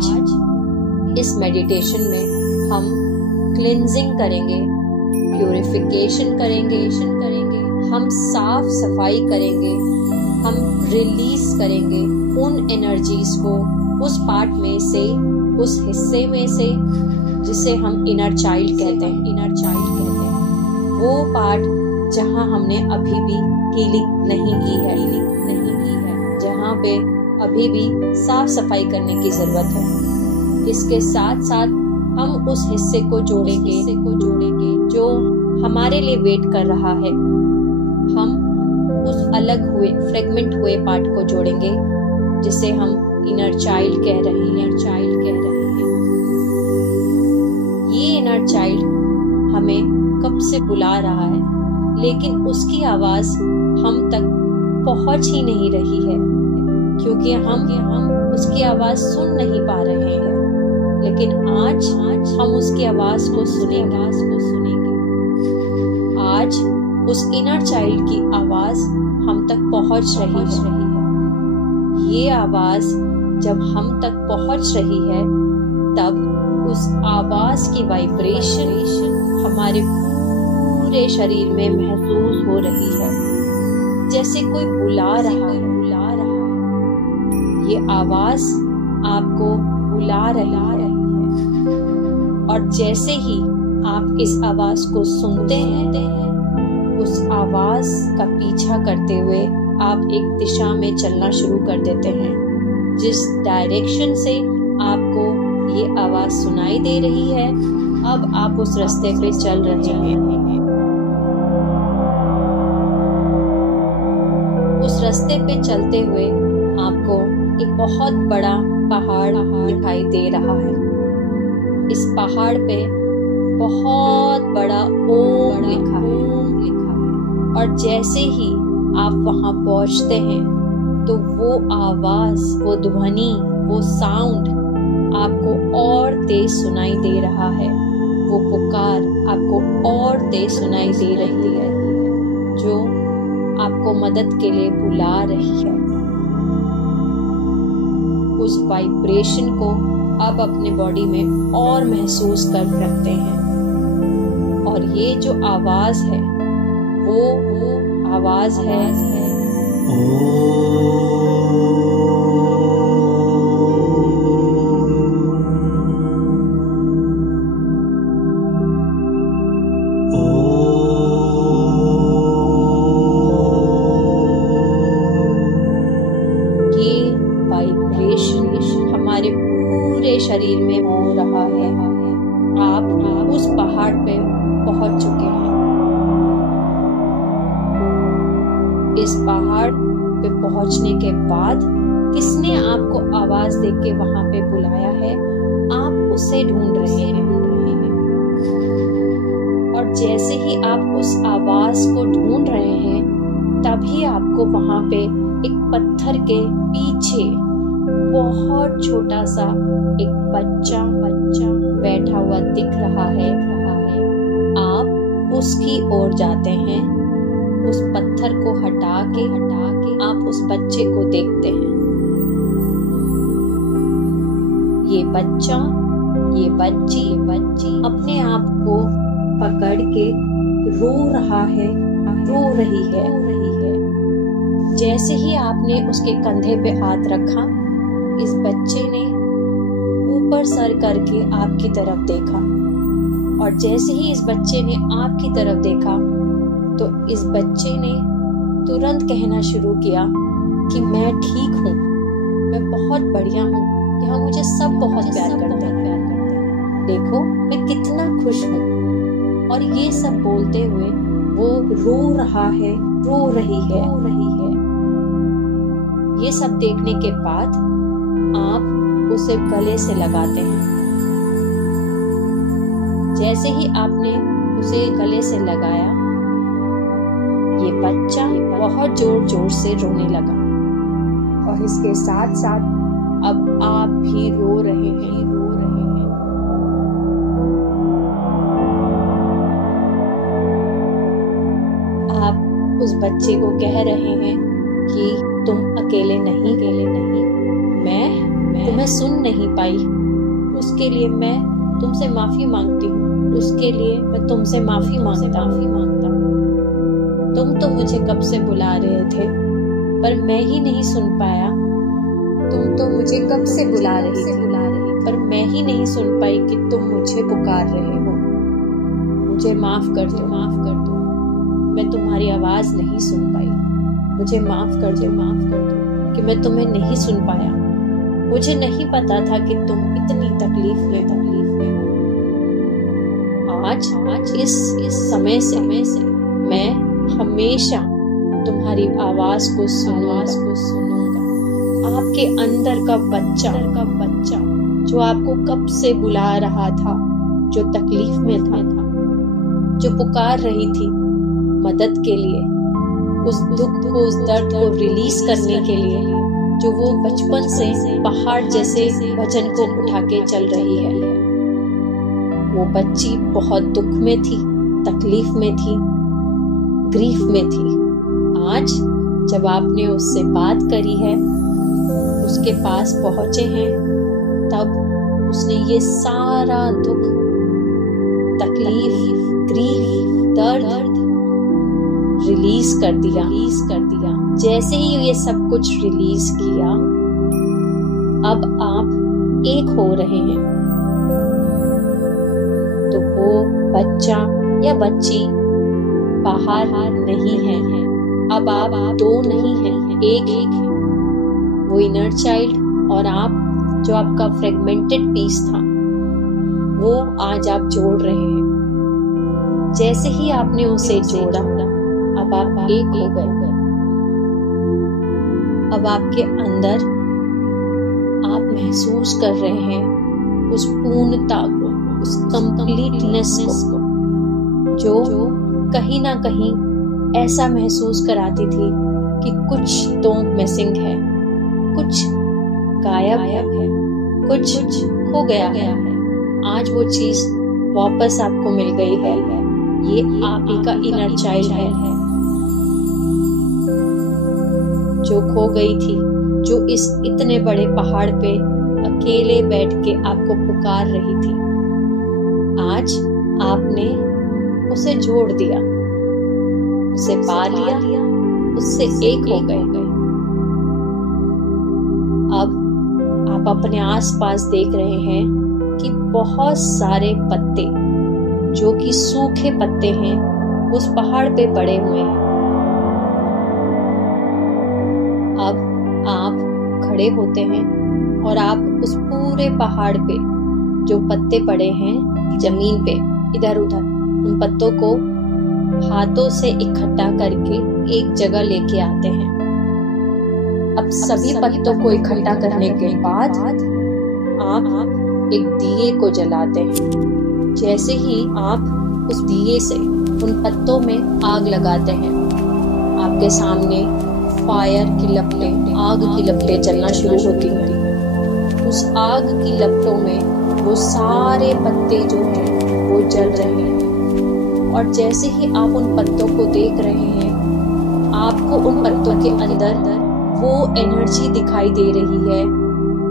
आज इस मेडिटेशन में हम क्लिंजिंग करेंगे, प्यूरिफिकेशन करेंगे, हम साफ सफाई करेंगे, हम रिलीज करेंगे उन एनर्जीज को उस पार्ट में से, उस हिस्से में से जिसे हम इनर चाइल्ड कहते हैं, वो पार्ट जहाँ हमने अभी भी हीलिंग नहीं की है, जहाँ पे अभी भी साफ सफाई करने की जरूरत है। इसके साथ साथ हम उस हिस्से को जोड़ेंगे जो हमारे लिए वेट कर रहा है। हम उस अलग हुए, फ्रेगमेंट हुए पार्ट को जोड़ेंगे जिसे हम इनर चाइल्ड कह रहे हैं। ये इनर चाइल्ड हमें कब से बुला रहा है, लेकिन उसकी आवाज हम तक पहुंच ही नहीं रही है, क्योंकि हम उसकी आवाज सुन नहीं पा रहे हैं। लेकिन आज हम उसकी आवाज को सुनेंगे। आज उस इनर चाइल्ड की आवाज हम तक पहुंच रही है। ये आवाज जब हम तक पहुंच रही है, तब उस आवाज की वाइब्रेशन हमारे पूरे शरीर में महसूस हो रही है, जैसे कोई बुला रहा है। ये आवाज आपको बुला रही है, और जैसे ही आप इस आवाज को सुनते हैं, उस आवाज का पीछा करते हुए आप एक दिशा में चलना शुरू कर देते हैं। जिस डायरेक्शन से आपको ये आवाज सुनाई दे रही है, अब आप उस रास्ते पे चल रहे हैं। उस रास्ते पे चलते हुए आपको एक बहुत बड़ा पहाड़ दिखाई दे रहा है। इस पहाड़ पे बहुत बड़ा ओम लिखा है, और जैसे ही आप वहां पहुंचते हैं, तो वो आवाज, वो ध्वनि, वो साउंड आपको और तेज सुनाई दे रहा है। वो पुकार आपको और तेज सुनाई दे रही है, जो आपको मदद के लिए बुला रही है। उस वाइब्रेशन को अब अपने बॉडी में और महसूस कर सकते हैं। और ये जो आवाज है, वो आवाज है हमारे पूरे शरीर में हो रहा है। आप उस पहाड़ पे पहुंच चुके हैं। इस पहाड़ पे पहुंचने के बाद किसने आपको आवाज देके वहां पे बुलाया है, आप उसे ढूंढ रहे हैं। और जैसे ही आप उस आवाज को ढूंढ रहे हैं, तभी आपको वहां पे एक पत्थर के पीछे बहुत छोटा सा एक बच्चा बैठा हुआ दिख रहा है। आप उसकी ओर जाते हैं। उस पत्थर को हटा के आप उस बच्चे को देखते हैं। ये बच्चा, ये बच्ची अपने आप को पकड़ के रो रही है। जैसे ही आपने उसके कंधे पे हाथ रखा, इस बच्चे ने ऊपर सर करके आपकी तरफ देखा, और जैसे ही इस बच्चे ने आपकी तरफ देखा, तो इस बच्चे ने तुरंत कहना शुरू किया कि मैं ठीक हूँ, मैं बहुत बढ़िया हूँ, यहाँ मुझे सब बहुत प्यार करते हैं, देखो मैं कितना खुश हूँ। और ये सब बोलते हुए वो रो रही है। ये सब देखने के बाद आप उसे गले से लगाते हैं। जैसे ही आपने उसे गले से लगाया, ये बच्चा बहुत जोर से रोने लगा, और इसके साथ साथ अब आप भी रो रहे हैं। आप उस बच्चे को कह रहे हैं कि तुम अकेले नहीं, मैं तुम्हें सुन नहीं पाई, उसके लिए मैं तुमसे माफी मांगती हूँ। उसके लिए मैं तुमसे माफी मांगता हूँ। तुम तो मुझे कब से बुला रहे थे, पर मैं ही नहीं सुन पाया। तुम तो मुझे कब से बुला रही थी, पर मैं ही नहीं सुन पाई कि तुम मुझे पुकार रहे हो। मुझे माफ कर दो, माफ कर दो, मैं तुम्हारी आवाज नहीं सुन पाई। मुझे माफ कर दो, माफ कर दो कि मैं तुम्हें नहीं सुन पाया। मुझे नहीं पता था कि तुम इतनी तकलीफ में हो। आज इस समय से मैं हमेशा तुम्हारी आवाज को सुनूंगा। आपके अंदर का बच्चा जो आपको कब से बुला रहा था, जो तकलीफ में था, जो पुकार रही थी मदद के लिए, उस दुख को, उस दर्द को रिलीज करने के लिए, जो वो बचपन से पहाड़ जैसे वजन को उठा के चल रही है। वो बच्ची बहुत दुख में थी, तकलीफ में थी, ग्रीफ में थी। आज जब आपने उससे बात करी है, उसके पास पहुंचे हैं, तब उसने ये सारा दुख, तकलीफ, ग्रीफ, दर्द रिलीज कर दिया। जैसे ही ये सब कुछ रिलीज किया, अब आप एक हो रहे हैं। तो वो बच्चा या बच्ची बाहर नहीं है, अब आप दो नहीं हैं, एक है। वो इनर चाइल्ड और आप, जो आपका फ्रेगमेंटेड पीस था, वो आज आप जोड़ रहे हैं। जैसे ही आपने उसे जोड़ा, अब आप एक हो गए। अब आपके अंदर आप महसूस कर रहे हैं उस पूर्णता को, उस कंप्लीटनेस को, जो कहीं ना कहीं ऐसा महसूस कराती थी कि कुछ तो मिसिंग है, कुछ गायब है, कुछ खो गया है। आज वो चीज वापस आपको मिल गई है। ये आप ही का इनर चाइल्ड है, जो खो गई थी, जो इस इतने बड़े पहाड़ पे अकेले बैठ के आपको पुकार रही थी। आज आपने उसे जोड़ दिया, उसे पा लिया, उससे एक हो गए। अब आप अपने आसपास देख रहे हैं कि बहुत सारे पत्ते, जो कि सूखे पत्ते हैं, उस पहाड़ पे पड़े हुए हैं। अब आप खड़े होते हैं और आप उस पूरे पहाड़ पे जो पत्ते पड़े हैं जमीन पे इधर उधर, उन पत्तों को हाथों से इकट्ठा करके एक जगह लेके आते हैं। अब सभी पत्तों को इकट्ठा करने के बाद आप एक दिए को जलाते हैं। जैसे ही आप उस दिए से उन पत्तों में आग लगाते हैं, आपके सामने फायर की लपटें, आग की लपटें जलना शुरू होती हैं। उस आग की लपटों में वो सारे पत्ते जो हैं वो जल रहे हैं। और जैसे ही आप उन पत्तों को देख रहे हैं, आपको उन पत्तों के अंदर वो एनर्जी दिखाई दे रही है,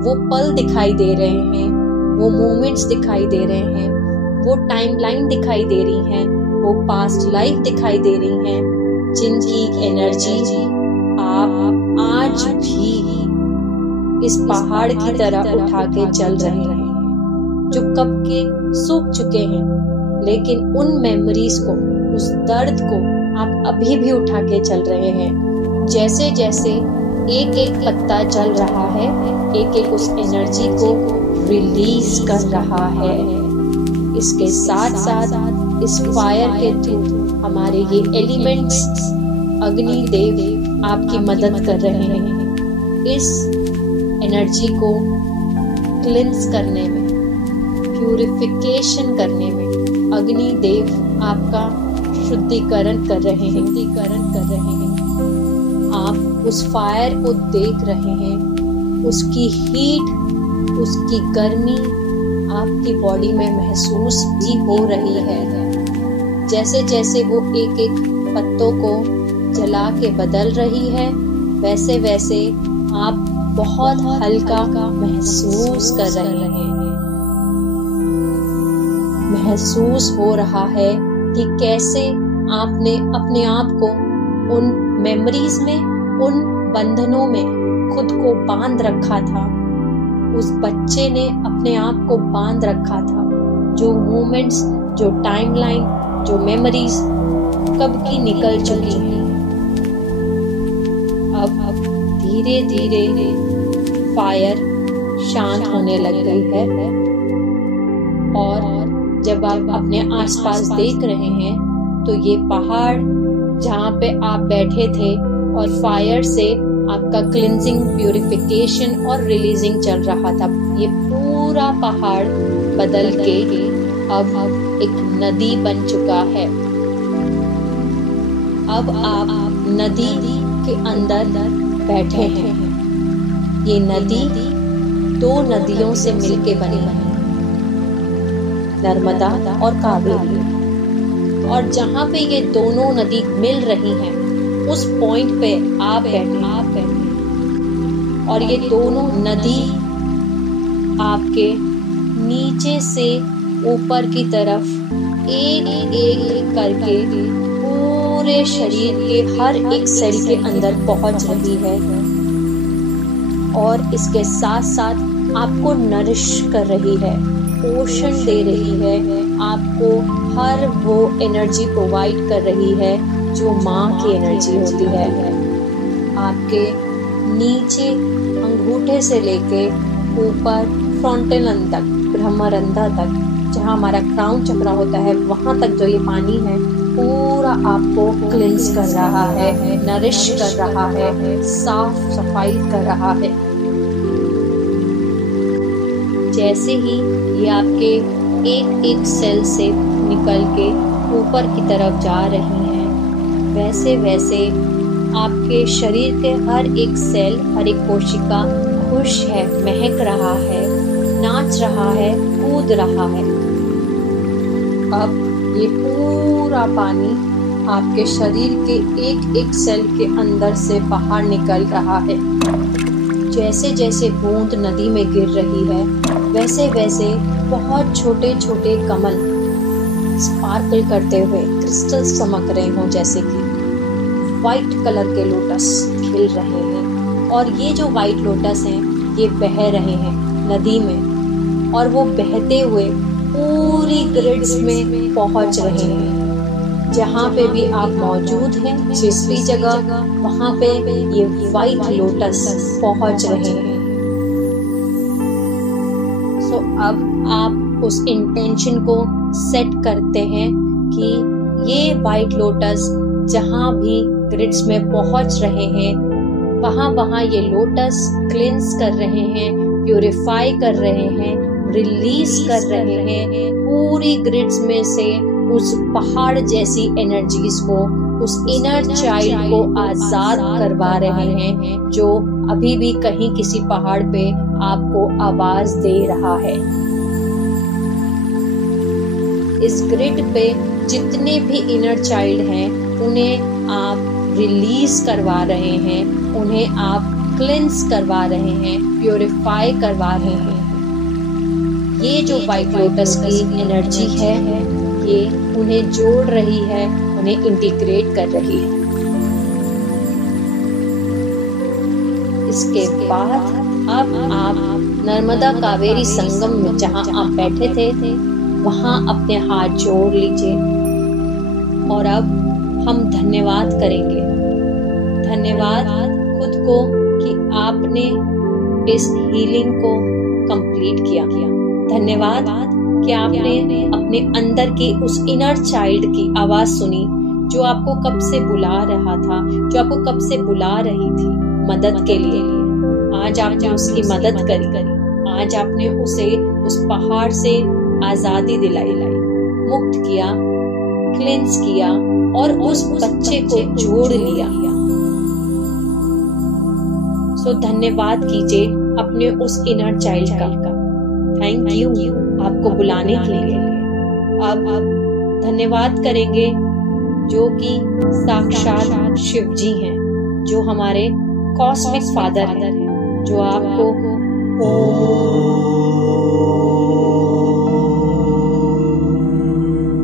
वो पल दिखाई दे रहे हैं, वो मोमेंट्स दिखाई दे रहे हैं, वो टाइमलाइन दिखाई दे रही हैं, वो पास्ट लाइफ दिखाई दे रही हैं, जिनकी एनर्जी आप आज भी इस पहाड़ की तरह उठा के चल रहे हैं, जो कब के सूख चुके हैं, लेकिन उन मेमोरीज को, उस दर्द को आप अभी भी उठा के चल रहे हैं। जैसे जैसे एक एक पत्ता जल रहा है, एक एक उस एनर्जी को रिलीज कर रहा है। इसके साथ साथ इस फायर के थ्रू हमारे ये एलिमेंट्स, अग्नि देव आपकी मदद कर रहे हैं इस एनर्जी को क्लिंस करने में, प्यूरिफिकेशन करने में। अग्नि देव आपका शुद्धिकरण कर रहे हैं। आप उस फायर को देख रहे हैं, उसकी हीट, उसकी गर्मी आपकी बॉडी में महसूस भी हो रही है। जैसे जैसे वो एक एक पत्तों को जला के बदल रही है, वैसे वैसे आप बहुत हल्का महसूस कर रहे हैं। महसूस हो रहा है कि कैसे आपने अपने आप को उन मेमोरीज में, उन बंधनों में खुद को बांध रखा था। उस बच्चे ने अपने आप को बांध रखा था। जो मोमेंट्स, जो टाइमलाइन, जो मेमोरीज कब की निकल चुकी हैं। अब धीरे धीरे फायर शांत होने लग गई है और जब आप अपने आसपास देख रहे हैं तो ये पहाड़ जहाँ पे आप बैठे थे और फायर से आपका क्लिंजिंग, प्यूरिफिकेशन और रिलीजिंग चल रहा था, ये पूरा पहाड़ बदल के अब एक नदी बन चुका है। अब आप नदी के अंदर बैठे हैं। ये नदी 2 नदियों से मिलके बनी है, नर्मदा और कावेरी। और जहाँ पे ये दोनों नदी मिल रही हैं, उस पॉइंट पे आप बैठे और ये दोनों नदी आपके नीचे से ऊपर की तरफ एक एक करके पूरे शरीर के हर एक सेल के अंदर पहुंच रही है और इसके साथ साथ आपको नरिश कर रही है, पोषण दे रही है, आपको हर वो एनर्जी प्रोवाइड कर रही है जो माँ की एनर्जी होती है। आपके नीचे अंगूठे से लेके ऊपर फ्रंटल तक, ब्रह्मरंध्र तक, जहाँ हमारा क्राउन चक्र होता है, वहाँ तक जो ये पानी है पूरा आपको क्लिंस कर रहा है, नरिश कर रहा है, साफ सफाई कर रहा है। जैसे ही ये आपके एक एक सेल से निकल के ऊपर की तरफ जा रही हैं, वैसे वैसे आपके शरीर के हर एक सेल, हर एक कोशिका खुश है, महक रहा है, नाच रहा है, कूद रहा है। अब ये पूरा पानी आपके शरीर के एक एक सेल के अंदर से बाहर निकल रहा है। जैसे जैसे बूंद नदी में गिर रही है, वैसे वैसे बहुत छोटे छोटे कमल स्पार्कल करते हुए क्रिस्टल चमक रहे हों, जैसे कि वाइट कलर के लोटस खिल रहे हैं। और ये जो वाइट लोटस हैं, ये बह रहे हैं नदी में और वो बहते हुए पूरी ग्रिड्स में पहुंच रहे हैं। जहाँ पे भी आप मौजूद हैं, जिस भी जगह, वहाँ पे ये वाइट लोटस पहुंच रहे हैं। सो अब आप उस इंटेंशन को सेट करते हैं कि ये वाइट लोटस जहाँ भी ग्रिड्स में पहुंच रहे हैं, वहाँ वहाँ ये लोटस क्लिंस कर रहे हैं, प्यूरिफाई कर रहे हैं, रिलीज कर रहे हैं पूरी ग्रिड्स में से उस पहाड़ जैसी एनर्जीज को, उस इनर चाइल्ड को आजाद करवा रहे हैं जो अभी भी कहीं किसी पहाड़ पे आपको आवाज दे रहा है। इस ग्रिड पे जितने भी इनर चाइल्ड हैं, उन्हें आप रिलीज करवा रहे हैं, उन्हें आप क्लिंस करवा रहे हैं, प्यूरिफाई करवा रहे हैं। ये जो वाइट लोटस की एनर्जी है, ये उन्हें जोड़ रही है, उन्हें इंटीग्रेट कर रही है। इसके बाद अब आप नर्मदा कावेरी संगम में जहां आप बैठे थे, वहां अपने हाथ जोड़ लीजिए और अब हम धन्यवाद करेंगे। धन्यवाद खुद को कि आपने इस हीलिंग को कंप्लीट किया। धन्यवाद कि आपने अपने अंदर की उस इनर चाइल्ड की आवाज सुनी जो आपको कब से बुला रहा था, जो आपको कब से बुला रही थी मदद के लिए। आज आपने उसकी मदद करी, आज आपने उसे उस पहाड़ से आजादी दिलाई, मुक्त किया, क्लेंस किया और उस बच्चे को जोड़ लिया। सो धन्यवाद कीजिए अपने उस इनर चाइल्ड का। थैंक यू आपको बुलाने के लिए। अब धन्यवाद करेंगे जो कि साक्षात शिव जी हैं, जो हमारे कॉस्मिक फादर हैं, जो आपको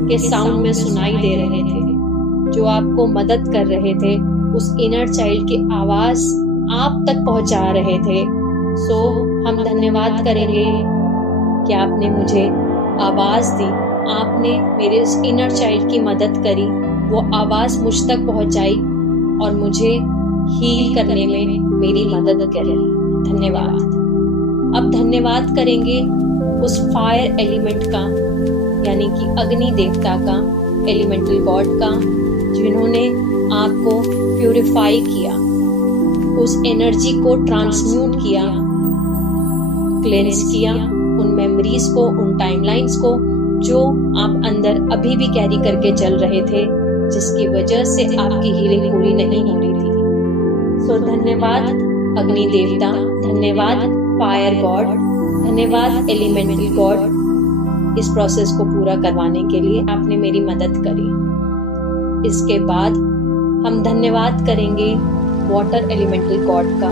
के साउंड में सुनाई दे रहे थे, जो आपको मदद कर रहे थे, उस इनर चाइल्ड की आवाज आप तक पहुंचा रहे थे। सो हम धन्यवाद करेंगे कि आपने मुझे आवाज दी, आपने मेरे इस इनर चाइल्ड की मदद करी, वो आवाज मुझ तक पहुंचाई और मुझे हील करने में मेरी मदद करी। धन्यवाद। अब धन्यवाद करेंगे उस फायर एलिमेंट का, यानी कि अग्नि देवता का, एलिमेंटल गॉड का, जिन्होंने आपको प्यूरिफाई किया, उस एनर्जी को ट्रांसम्यूट किया, क्लेंस किया, उन मेमोरीज को, उन टाइमलाइंस को जो आप अंदर अभी भी कैरी करके चल रहे थे, जिसकी वजह से आपकी हीलिंग पूरी नहीं हो रही थी। सो धन्यवाद अग्नि देवता, धन्यवाद फायर गॉड, धन्यवाद एलिमेंटल गॉड, इस प्रोसेस को पूरा करवाने के लिए आपने मेरी मदद करी। इसके बाद हम धन्यवाद करेंगे वाटर एलिमेंटल गॉड का,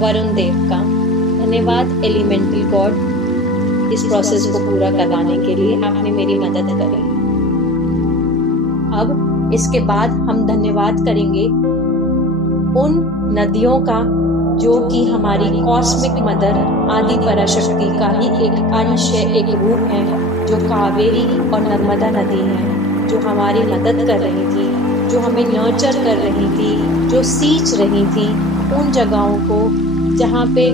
वरुण देव का। धन्यवाद एलिमेंटल गॉड, इस प्रोसेस को पूरा करवाने के लिए आपने मेरी मदद करी। अब इसके बाद हम धन्यवाद करेंगे उन नदियों का जो कि हमारी कॉस्मिक मदर आदि पराशक्ति का ही एक अंश है, एक रूप है, जो कावेरी और नर्मदा नदी है, जो हमारी मदद कर रही थी, जो हमें नर्चर कर रही थी, जो सींच रही थी उन जगहों को जहाँ पे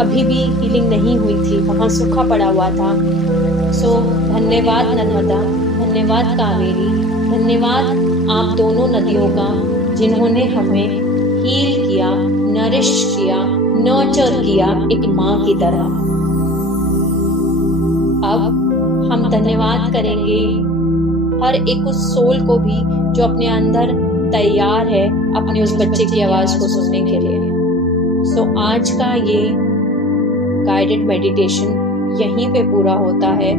अभी भी हीलिंग नहीं हुई थी, वहाँ सूखा पड़ा हुआ था। सो धन्यवाद नर्मदा, धन्यवाद कावेरी, धन्यवाद आप दोनों नदियों का, जिन्होंने हमें हील किया, नरिश किया, नर्चर किया एक माँ की तरह। अब हम धन्यवाद करेंगे हर एक उस सोल को भी जो अपने अंदर तैयार है अपने उस बच्चे की आवाज को सुनने के लिए। सो आज का ये गाइडेड मेडिटेशन यहीं पे पूरा होता है,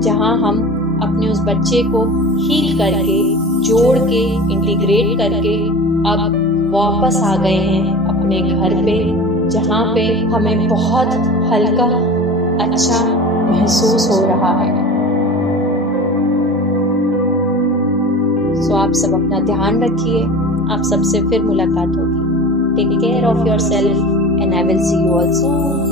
जहां हम अपने उस बच्चे को हील करके, जोड़ के, इंटीग्रेट करके अब वापस आ गए हैं अपने घर पे, जहाँ पे हमें बहुत हल्का, अच्छा महसूस हो रहा है। सो आप सब अपना ध्यान रखिए, आप सबसे फिर मुलाकात होगी। Take care of yourself and I will see you all soon.